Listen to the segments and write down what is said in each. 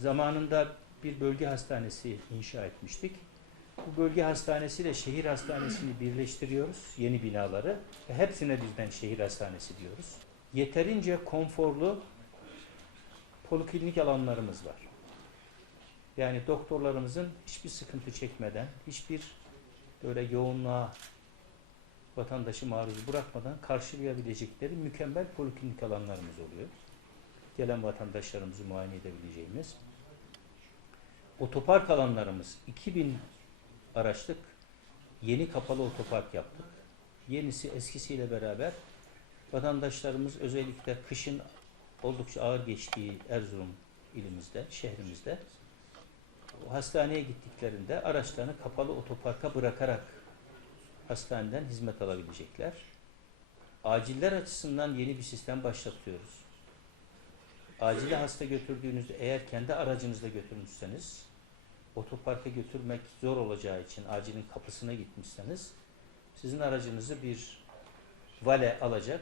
zamanında bir bölge hastanesi inşa etmiştik. Bu bölge hastanesiyle şehir hastanesini birleştiriyoruz, yeni binaları. Ve hepsine bizden şehir hastanesi diyoruz. Yeterince konforlu poliklinik alanlarımız var. Yani doktorlarımızın hiçbir sıkıntı çekmeden, hiçbir böyle yoğunluğa vatandaşı maruz bırakmadan karşılayabilecekleri mükemmel poliklinik alanlarımız oluyor. Gelen vatandaşlarımızı muayene edebileceğimiz. Otopark alanlarımız 2000 araçlık yeni kapalı otopark yaptık. Yenisi eskisiyle beraber vatandaşlarımız özellikle kışın oldukça ağır geçtiği Erzurum ilimizde, şehrimizde hastaneye gittiklerinde araçlarını kapalı otoparka bırakarak hastaneden hizmet alabilecekler. Aciller açısından yeni bir sistem başlatıyoruz. Acile hasta götürdüğünüzde eğer kendi aracınızla götürmüşseniz otoparka götürmek zor olacağı için acilin kapısına gitmişseniz sizin aracınızı bir vale alacak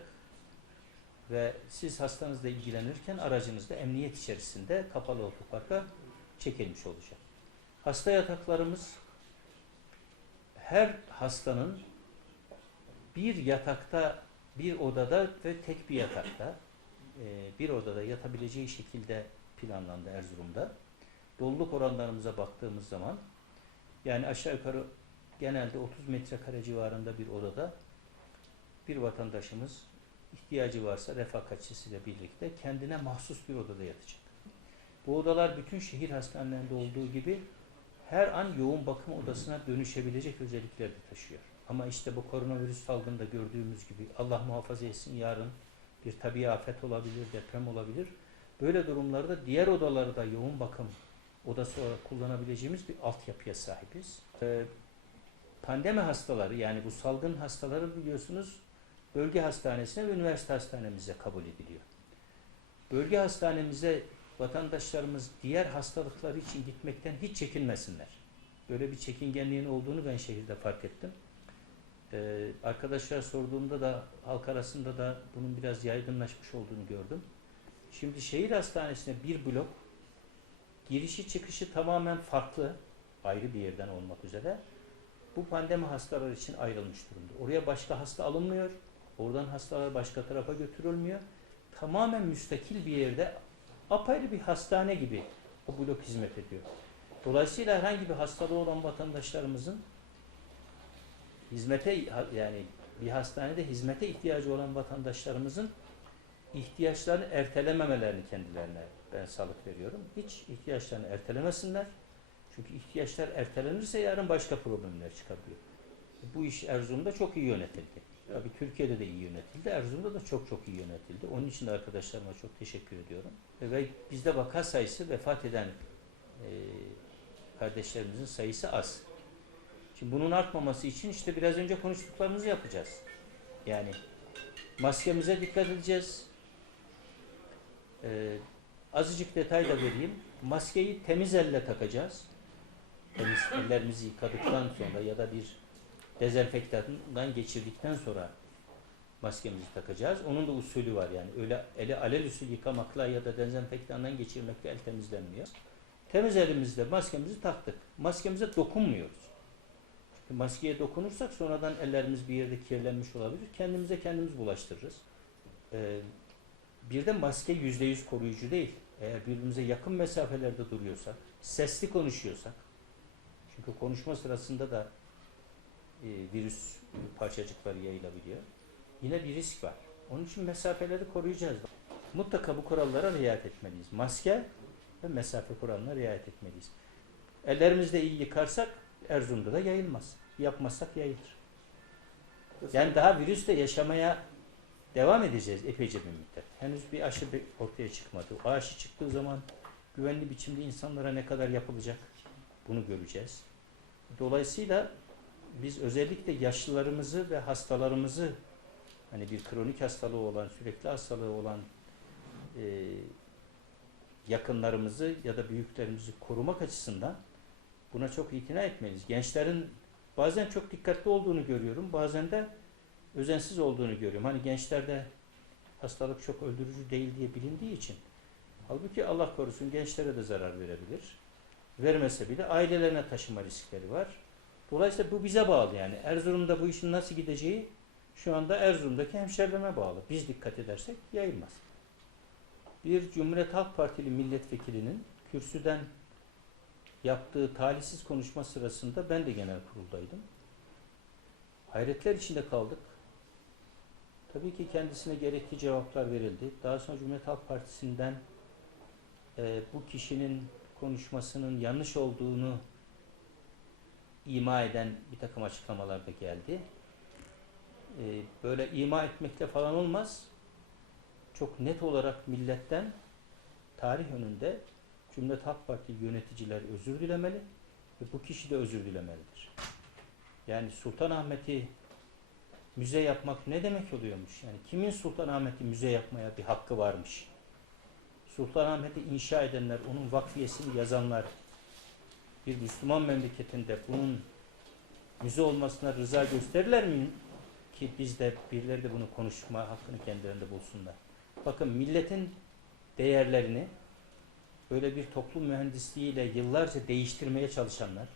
ve siz hastanızla ilgilenirken aracınız da emniyet içerisinde kapalı otoparka çekilmiş olacak. Hasta yataklarımız her hastanın bir yatakta, bir odada ve tek bir yatakta bir odada yatabileceği şekilde planlandı Erzurum'da. Doluluk oranlarımıza baktığımız zaman yani aşağı yukarı genelde 30 metrekare civarında bir odada bir vatandaşımız ihtiyacı varsa refakatçisiyle birlikte kendine mahsus bir odada yatacak. Bu odalar bütün şehir hastanelerinde olduğu gibi her an yoğun bakım odasına dönüşebilecek özellikler de taşıyor. Ama işte bu koronavirüs salgında gördüğümüz gibi Allah muhafaza etsin yarın bir tabi afet olabilir, deprem olabilir. Böyle durumlarda diğer odaları da yoğun bakım odası olarak kullanabileceğimiz bir altyapıya sahibiz. Ee, pandemi hastaları yani bu salgın hastaları biliyorsunuz bölge hastanesine ve üniversite hastanemize kabul ediliyor. Bölge hastanemize vatandaşlarımız diğer hastalıkları için gitmekten hiç çekinmesinler. Böyle bir çekingenliğin olduğunu ben şehirde fark ettim. Ee, arkadaşlar sorduğumda da halk arasında da bunun biraz yaygınlaşmış olduğunu gördüm. Şimdi şehir hastanesine bir blok girişi çıkışı tamamen farklı ayrı bir yerden olmak üzere bu pandemi hastalar için ayrılmış durumda. Oraya başka hasta alınmıyor. Oradan hastalar başka tarafa götürülmüyor. Tamamen müstakil bir yerde apayrı bir hastane gibi o blok hizmet ediyor. Dolayısıyla herhangi bir hastalığı olan vatandaşlarımızın hizmete yani bir hastanede hizmete ihtiyacı olan vatandaşlarımızın ihtiyaçlarını ertelememelerini kendilerine ben salık veriyorum. Hiç ihtiyaçlarını ertelemesinler. Çünkü ihtiyaçlar ertelenirse yarın başka problemler çıkabiliyor. Bu iş Erzurum'da çok iyi yönetildi. Tabii Türkiye'de de iyi yönetildi. Erzurum'da da çok çok iyi yönetildi. Onun için de arkadaşlarıma çok teşekkür ediyorum. Ve bizde vaka sayısı vefat eden e, kardeşlerimizin sayısı az. Şimdi bunun artmaması için işte biraz önce konuştuklarımızı yapacağız. Yani maskemize dikkat edeceğiz. Ee, azıcık detay da vereyim. Maskeyi temiz elle takacağız. Temiz ellerimizi yıkadıktan sonra ya da bir dezenfektandan geçirdikten sonra maskemizi takacağız. Onun da usulü var yani. Öyle eli alelüstü yıkamakla ya da dezenfektandan geçirmekle el temizlenmiyor. Temiz elimizle maskemizi taktık. Maskemize dokunmuyoruz. Çünkü maskeye dokunursak sonradan ellerimiz bir yerde kirlenmiş olabilir. Kendimize kendimiz bulaştırırız. Ee, bir de maske yüzde yüz koruyucu değil. Eğer birbirimize yakın mesafelerde duruyorsak, sesli konuşuyorsak, çünkü konuşma sırasında da e, virüs parçacıkları yayılabiliyor. Yine bir risk var. Onun için mesafeleri koruyacağız. Mutlaka bu kurallara riayet etmeliyiz. Maske ve mesafe kuralına riayet etmeliyiz. Ellerimizi de iyi yıkarsak Erzurum'da da yayılmaz. Yapmazsak yayılır. Yani daha virüsle yaşamaya devam edeceğiz epeyce bir müddet. Henüz bir aşı ortaya çıkmadı. O aşı çıktığı zaman güvenli biçimde insanlara ne kadar yapılacak bunu göreceğiz. Dolayısıyla biz özellikle yaşlılarımızı ve hastalarımızı hani bir kronik hastalığı olan, sürekli hastalığı olan e, yakınlarımızı ya da büyüklerimizi korumak açısından buna çok itina etmeliyiz. Gençlerin bazen çok dikkatli olduğunu görüyorum, bazen de özensiz olduğunu görüyorum. Hani gençlerde hastalık çok öldürücü değil diye bilindiği için Halbuki Allah korusun gençlere de zarar verebilir. Vermese bile ailelerine taşıma riskleri var. Dolayısıyla bu bize bağlı yani. Erzurum'da bu işin nasıl gideceği şu anda Erzurum'daki hemşerilerine bağlı. Biz dikkat edersek yayılmaz. Bir Cumhuriyet Halk Partili milletvekilinin kürsüden yaptığı talihsiz konuşma sırasında ben de genel kuruldaydım. Hayretler içinde kaldık. Tabii ki kendisine gerekli cevaplar verildi. Daha sonra Cumhuriyet Halk Partisi'nden e, bu kişinin konuşmasının yanlış olduğunu ima eden bir takım açıklamalar da geldi. E, böyle ima etmekle falan olmaz. Çok net olarak milletten tarih önünde Cumhuriyet Halk Parti yöneticiler özür dilemeli ve bu kişi de özür dilemelidir. Yani Sultanahmet'i müze yapmak ne demek oluyormuş? Yani kimin Sultanahmet'i müze yapmaya bir hakkı varmış? Sultanahmet'i inşa edenler, onun vakfiyesini yazanlar bir Müslüman memleketinde bunun müze olmasına rıza gösterirler mi? Ki biz de birileri de bunu konuşma hakkını kendilerinde bulsunlar. Bakın milletin değerlerini böyle bir toplum mühendisliğiyle yıllarca değiştirmeye çalışanlar,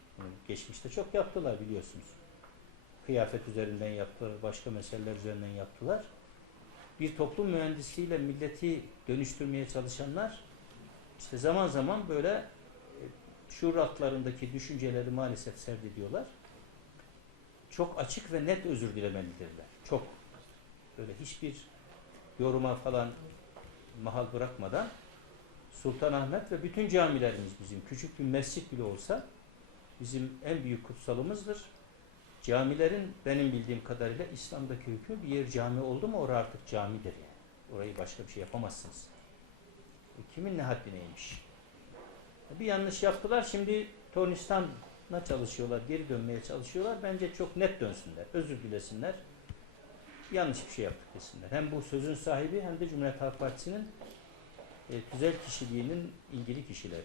geçmişte çok yaptılar biliyorsunuz. Kıyafet üzerinden yaptılar, başka meseleler üzerinden yaptılar. Bir toplum mühendisliğiyle milleti dönüştürmeye çalışanlar işte zaman zaman böyle e, şuur altlarındaki düşünceleri maalesef serdediyorlar. Çok açık ve net özür dilemelidirler. Çok. Böyle hiçbir yoruma falan mahal bırakmadan Sultanahmet ve bütün camilerimiz bizim küçük bir mescit bile olsa bizim en büyük kutsalımızdır. Camilerin benim bildiğim kadarıyla İslam'daki hükmü bir yer cami oldu mu orası artık camidir yani. Orayı başka bir şey yapamazsınız. E, kimin ne haddineymiş? Bir yanlış yaptılar. Şimdi Tornistan'a çalışıyorlar. Geri dönmeye çalışıyorlar. Bence çok net dönsünler. Özür dilesinler. Yanlış bir şey yaptık desinler. Hem bu sözün sahibi hem de Cumhuriyet Halk Partisi'nin e, tüzel kişiliğinin ilgili kişileri.